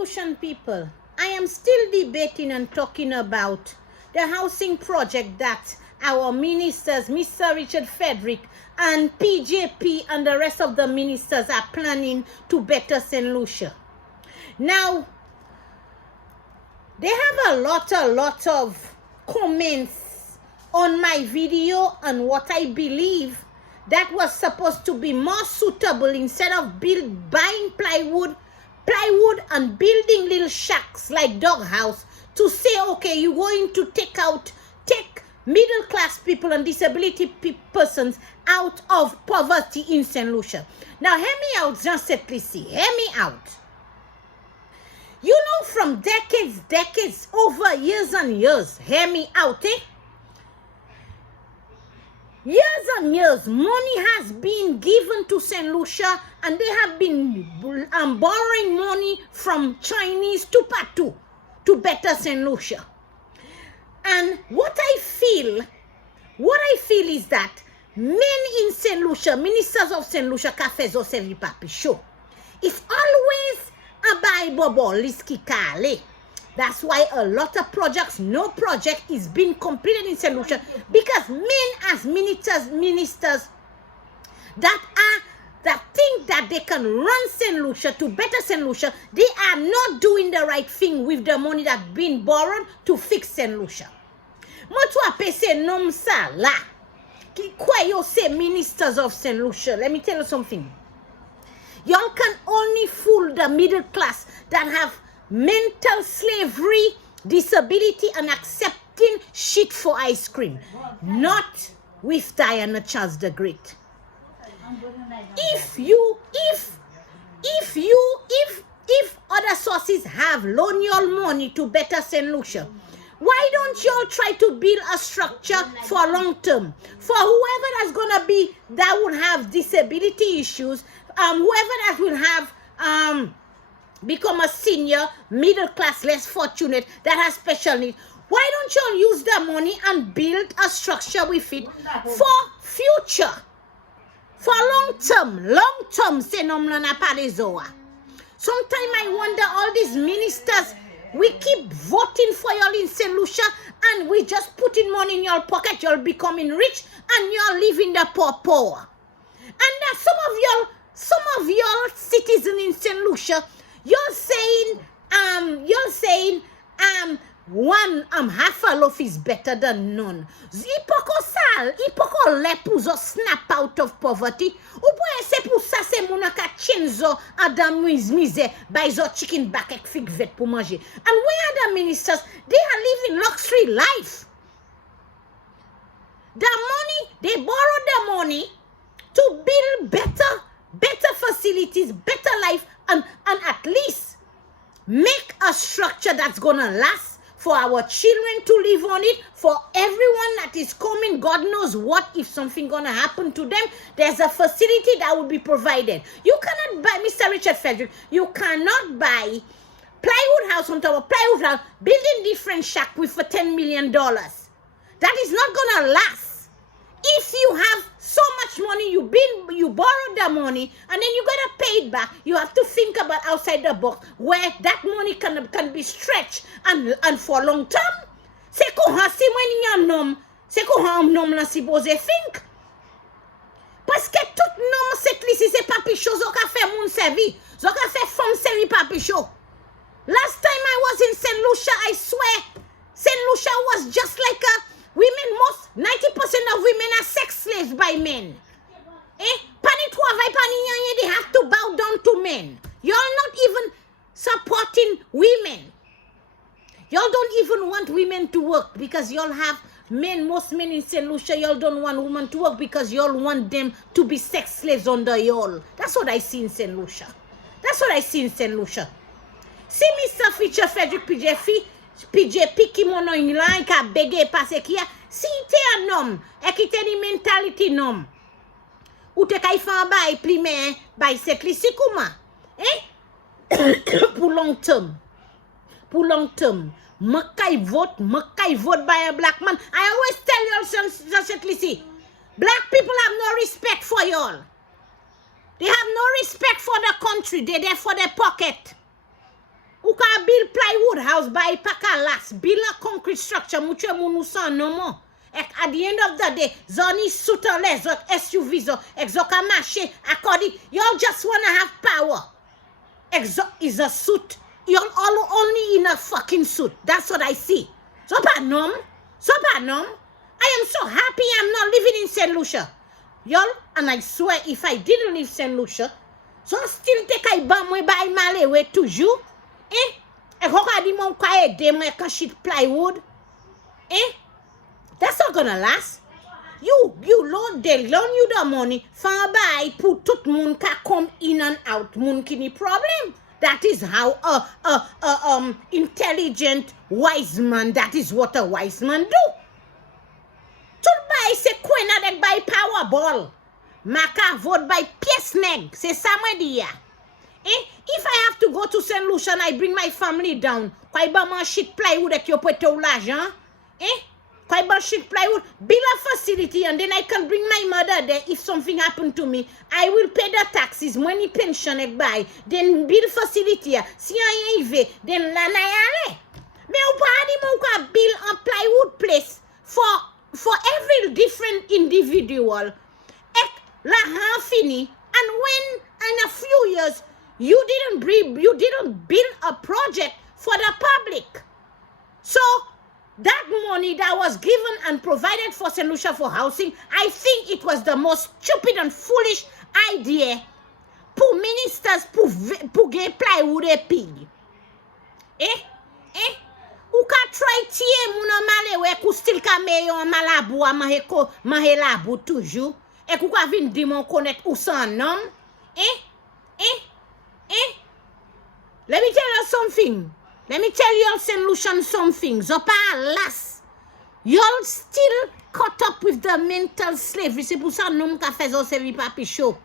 Lucian people, I am still debating and talking about the housing project that our ministers, Mr. Richard Frederick and PJP and the rest of the ministers are planning to better St. Lucia. Now, they have a lot of comments on my video and what I believe that was supposed to be more suitable instead of buying plywood and building little shacks like doghouse to say, okay, you're going to take middle class people and disability persons out of poverty in St. Lucia. Now, hear me out, St.Lucia. Hear me out. You know, from decades, over years and years, hear me out, Years and years, money has been given to St. Lucia, and they have been borrowing money from Chinese to Patu to better St. Lucia. And what I feel is that men in St. Lucia, ministers of St. Lucia, cafes or servi papi show, it's always a Bible liski kale. That's why a lot of projects, no project is being completed in St. Lucia because men as ministers that think that they can run St. Lucia to better St. Lucia, they are not doing the right thing with the money that's been borrowed to fix St. Lucia. Moi tu say nom ça là. Quoi you say ministers of St. Lucia? Let me tell you something. Y'all can only fool the middle class that have mental slavery, disability, and accepting shit for ice cream. Not with Diana Charles the Great. If other sources have loan y'all money to better St. Lucia, why don't y'all try to build a structure for long term? For whoever that's gonna be that would have disability issues, whoever that will have become a senior, middle class, less fortunate, that has special needs. Why don't y'all use the money and build a structure with it for future? For long term, say nomlana palezoa. Sometimes I wonder, all these ministers, we keep voting for y'all in St. Lucia and we just putting money in your pocket, y'all becoming rich and y'all living the poor. And some of y'all citizens in St. Lucia, you're saying one half a loaf is better than none. Ipoko lepuzo snap out of poverty. Upo ese pou sa se mona ka chenzo adam mize by zo chicken back ek fig vet pou manger. And where are the ministers? They are living luxury life. The money, they borrow the money to build better facilities, better life, and at least make a structure that's gonna last for our children to live on it, for everyone that is coming. God knows what if something gonna happen to them. There's a facility that will be provided. You cannot buy, Mr. Richard Frederick, you cannot buy plywood house on top of plywood house, building different shack with for $10 million. That is not gonna last. If you have so much money, you borrowed the money, and then you gotta pay it back. You have to think about outside the box where that money can be stretched and for long term. C'est qu'on a si mwen nom, c'est qu'on a nom la si pose think. Parce que tout nom c'est ici c'est papi chaud, zo ka fait moun servi, zo ka fait femme servi papi chaud. Last time I was in St. Lucia, I swear, St. Lucia was just like a women, 90% of women are sex slaves by men. They have to bow down to men. Y'all not even supporting women. Y'all don't even want women to work because y'all have men, most men in St. Lucia, y'all don't want women to work because y'all want them to be sex slaves under y'all. That's what I see in St. Lucia. That's what I see in St. Lucia. See Mr. Richard Frederick PJP ki mono in line ka bege pase kia si te un homme et qui te ni mentality nom ou te kay fa bay primaire bay St.Lucia kuma pour long term makay vote by a black man. I always tell y'all St.Lucia, black people have no respect for y'all. They have no respect for the country. They're there for their pocket. Ou plywood house by pakalas, build a concrete structure, muche munusan no more. At the end of the day, zoni sutole, zok SUV, exoka mache, according, y'all just wanna have power. Exo is a suit. You're all only in a fucking suit. That's what I see. So panom. I am so happy I'm not living in St. Lucia. Y'all, and I swear if I didn't live St. Lucia, so still take I bamwe by malewe toujours. E hoka di mon kaye demwe ka shit plywood. That's not gonna last. You loan, they loan you the money. Far by put tout moun ka come in and out. Moun kini problem. That is how intelligent wise man. That is what a wise man do. Tout bay se kwena dek by Powerball. Maka vote by pièce neg. C'est ça moi di ya. If I have to go to St. Lucia and I bring my family down, kwa iba man shit plywood ek yo pwete ou l'argent, kwa iba shit plywood, build a facility and then I can bring my mother there if something happen to me. I will pay the taxes, money pension ek buy, then build facility. Si an yive, then la na yale. Me ou pa adi mo ka build a plywood place for every different individual. Ek la han fini, and when in a few years you didn't build a project for the public. So that money that was given and provided for St. Lucia for housing, I think it was the most stupid and foolish idea pour ministers pour get plywood e pig. Ou ka try tiye moun malewe kou still ka meyon malabu a mahe labu toujours. E kou ka vin di mon konet ou san nom. Let me tell you something. Let me tell you all St. Lucian something. Zopa alas. Y'all still caught up with the mental slavery. C'est pour ça nom ka fè zo sevi papi show.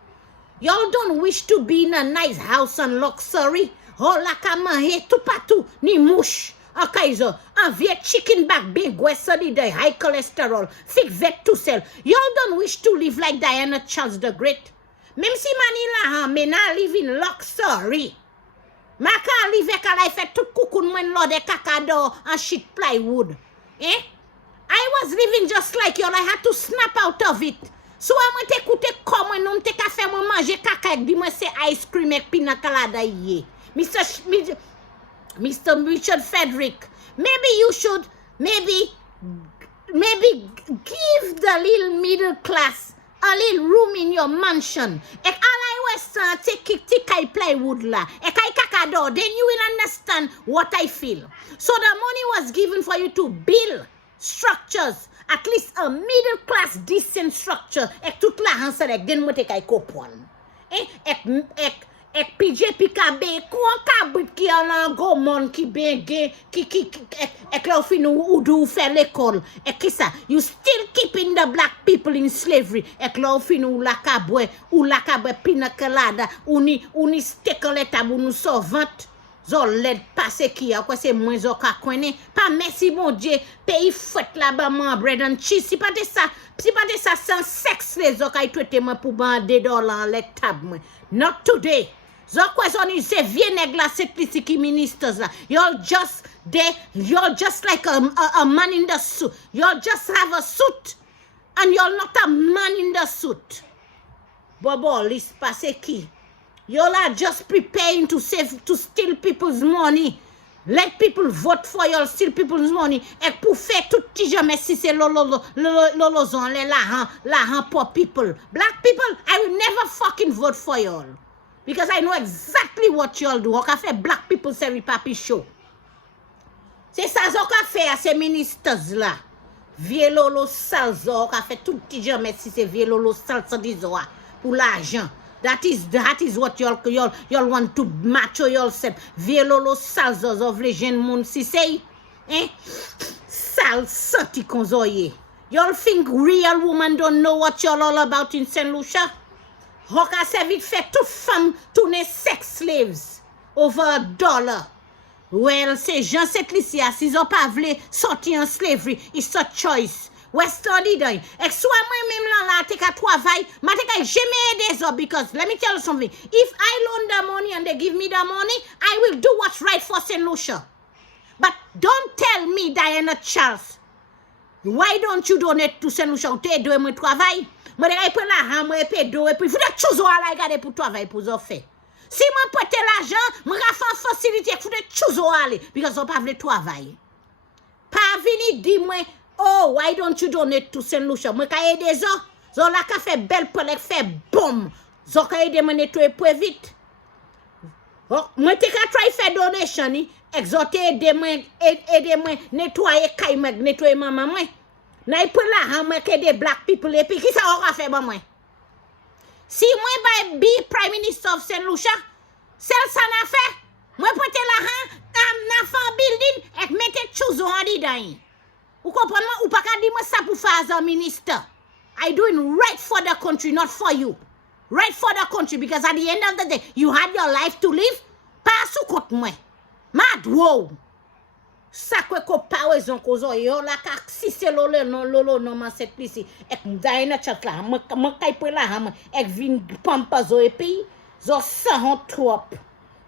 Y'all don't wish to be in a nice house and luxury. Oh la ka mahe tout patou ni mouche. Okay, so a vie chicken back big western the high cholesterol. Thick vet to sell. Y'all don't wish to live like Diana Charles the Great. Même si Manila me na live in luxury. Maka live ek a life tout koukoun mwen lo de kakado and shit plywood. I was living just like y'all. I had to snap out of it. So I went to koute kom when non te ka fè mwen manje kaka ek di mwen se ice cream ek pina colada ye. Mr. Richard Frederick, maybe you should maybe give the little middle class a little room in your mansion. Ek alay western take I plywood la. Ek I kakado, then you will understand what I feel. So the money was given for you to build structures, at least a middle class decent structure. Ek tout la hansa ek den mo take I kopon. Ek PJ Pikabe kon kabrit ki an go mon ki benge ek la fin ou do fè l'école. Ek ki sa, you still keeping the black people in slavery. Ek la fin ou la kabwe pina colada ou ni stekel etab ou nou sovant. Zo led pase ki a kwa se mwen zo ka kwene. Pa merci mon Dieu, pays fouet la ba man bread and cheese. Si pa de sa sans sex le zo ka y twete mwen pou ban $2 let tab mwen. Not today. So question is say vie neg la set lisi ki ministers la. You're just there, you're just like a man in the suit. You'll just have a suit and you're not a man in the suit. Bobo list passe ki. Y'all are just preparing to steal people's money. Let people vote for y'all, steal people's money. Et pour faire tout ti jamais si c'est lolozon la han poor people. Black people, I will never fucking vote for y'all. Because I know exactly what y'all do. On ka fait black people say papi show. C'est ça qu'on ka fait à ces ministres là. Vieux lolo salzo, on ka fait tout ti jamais si c'est vieux lolo salzo dizo pour l'argent. That is what y'all want to macho yourself. Vieux lolo salzo of les jeunes moun si c'est sal santi konzoye. Y'all think real woman don't know what y'all all about in St. Lucia? Hoka servit fait toute femme tourner sex slaves over $1. Well, c'est Jean St.Lucia, s'ils ont pas voulu sortir en slavery, it's a choice. Western leader. Et soit moi-même là, take a travail, ma take a jamais aider so because let me tell you something. If I loan the money and they give me the money, I will do what's right for St. Lucia. Don't tell me, Diana Charles, why don't you donate to St.Lucia ou te doe mwen travail? Mwen de pe la han mwen pe do et puis faut de chouzo ala gade pour travail pour zo fait. Si mwen prête l'argent, mwen ga fa facilité faut de chouzo ale because on pas vle travail. Pas vini di mwen, oh, why don't you donate to St.Lucia? Mwen ka aide zo. Zo la ka fait belle pelek fait bom. Zo ka aide mwen nettoyer pour vite. Mwen te ka try faire donation ni, exhorter aide mwen nettoyer kay mwen, nettoyer maman mwen. Na y pou la han mwen ke de black people et puis qui ça aura fait bon mwen? Si mwen bay be Prime Minister of St.Lucia, sel sa na fait, mwen pote la han, na fan building et mette chouzo an di dan. Ou kompren mwen, ou pa ka di mwen sa pou fa as a minister. I doing right for the country, not for you. Right for the country, because at the end of the day, you had your life to live. Pas sou kote mwen. Mad wow. Sakwe ko pawe zon kozo yo la ka si se lolo non man set plisi ek Diana chat la man kay pe la ham ek vin pampa zo epi zo sa trop.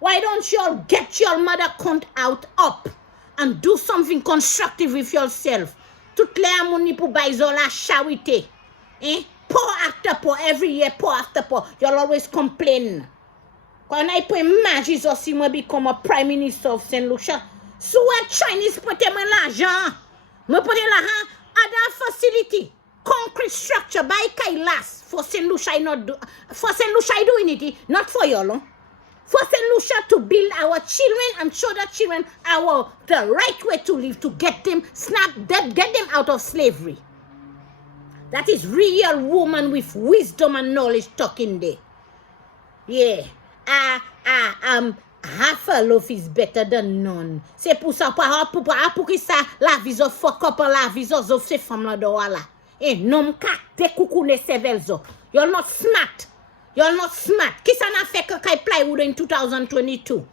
Why don't you all get your mother count out up and do something constructive with yourself? Tout le amoni pou bay zo la charité. Poor after poor every year, poor after poor. You'll always complain. When I put imagine zo si mwen become a Prime Minister of St.Lucia. So what Chinese pote mwen l'argent? Mwen pote l'argent other facility, concrete structure by Kailas for St.Lucia doing it, not for y'all. For St.Lucia to build our children and show the children the right way to live, to get them out of slavery. That is real woman with wisdom and knowledge talking there. Yeah. Half a loaf is better than none. C'est pour ça, pour qui ça, la vie zo fuck up, la vie zo se femme la do wala. Non ka te koukoune sevel zo. You're not smart. You're not smart. Qui ça n'a fait que kay plywood in 2022?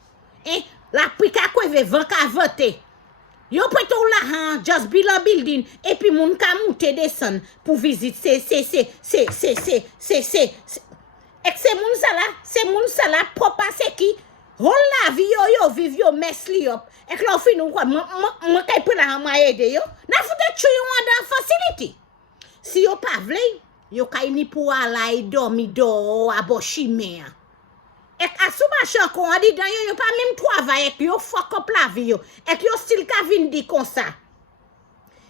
La pri ka kweve van ka vote. Yo pwete ou la han, just build a building, et puis moun ka moute desan pour visiter, Ek se moun sa la propa se ki, hol la vi yo viv yo mesli up. Ek la fin ou kwa, mwen kay pou la hama ede yo. Na foute chou yo an dan facility. Si yo pa vle, yo kay ni pou alay dormi do abo chime. Ek asuma chan kon adi dan yo pa même travay ek yo fuck up la vi yo. Ek yo still ka vin di kon sa.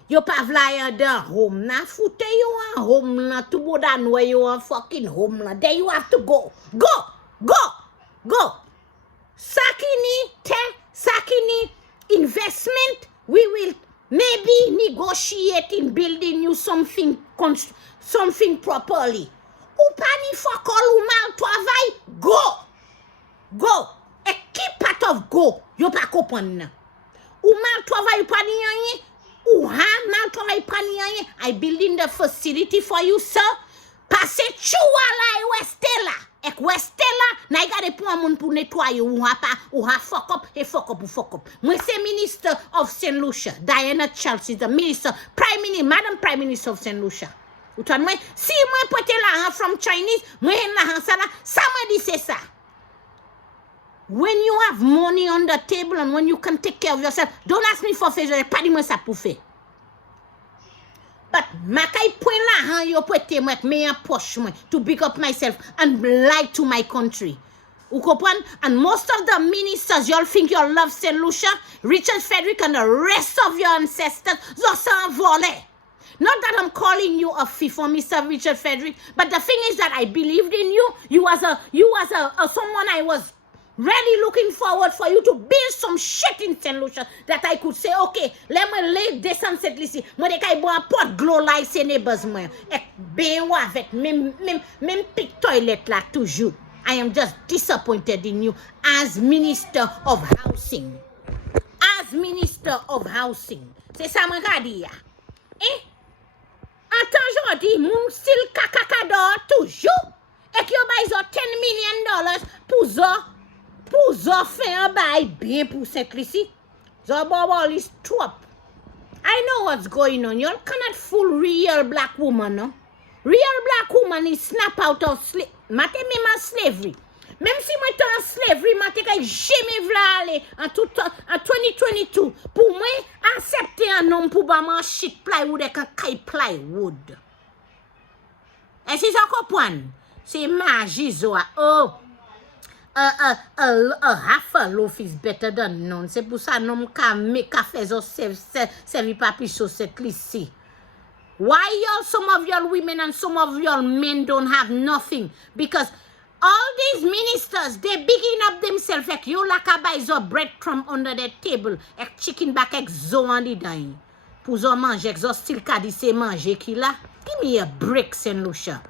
Yo pa vla dan home na foute yo an home na tout bodan we yo an fucking home na. There you have to go. Go. Sakini investment, we will maybe negotiate in building you something properly. Ou pa ni fuck all ou mal travay, go. A key part of go, yo pa kopon na. Ou mal travay ou pa ni anye, ou ha mal travay pa ni anye, I building the facility for you, sir. Passe chou ala Westella. Ek Westella, na y gade pou an moun pou netwaye ou ha fuck up. Mwen se Minister of St.Lucia. Diana Charles is the Minister, Madam Prime Minister of St.Lucia. Ou tan mwen, si mwen pote la han from Chinese, mwen la han sa la, sa mwen di se sa. When you have money on the table and when you can take care of yourself, don't ask me for favor, pa di mwen sa pou fe. But makay point la han yo pwete mwen me a push mwen to big up myself and lie to my country. Ou kompren? And most of the ministers, y'all think y'all love St.Lucia, Richard Frederick and the rest of your ancestors, zo san vole. Not that I'm calling you a thief for Mr. Richard Frederick, but the thing is that I believed in you. You was someone I was really looking forward for you to build some shit in St.Lucia that I could say, okay, let me lay this and set lisi. Mwen de kay bo an pot glow like se neighbors mwen. Ek ben wavet, mem pik toilet la toujou. I am just disappointed in you as Minister of Housing. Se sa mwen gadi ya. Atan jodi, moun still kakakado toujou. Ek yo bay zo $10 million pou zo fe an bay bien pou St.Lucia. Zo bobol is trop. I know what's going on. You cannot fool real black woman, no? Real black woman is snap out of slavery. Même si moi t'es en slavery, moi t'es jamais v'la aller en 2022. Pour moi, accepter un homme pour ba shit plywood et un kai plywood. Et si ça comprend, c'est magie zoa. Oh, half a loaf is better than none. C'est pour ça non ka fait zo servi papi chaussette ici. Why y'all, some of y'all women and some of y'all men don't have nothing? Because all these ministers, they bigging up themselves like you like a buy zo breadcrumb under the table, ek chicken back ek zo an di dan. Pour zo manger, ek zo still ka di se manger ki la. Give me a break, St.Lucia.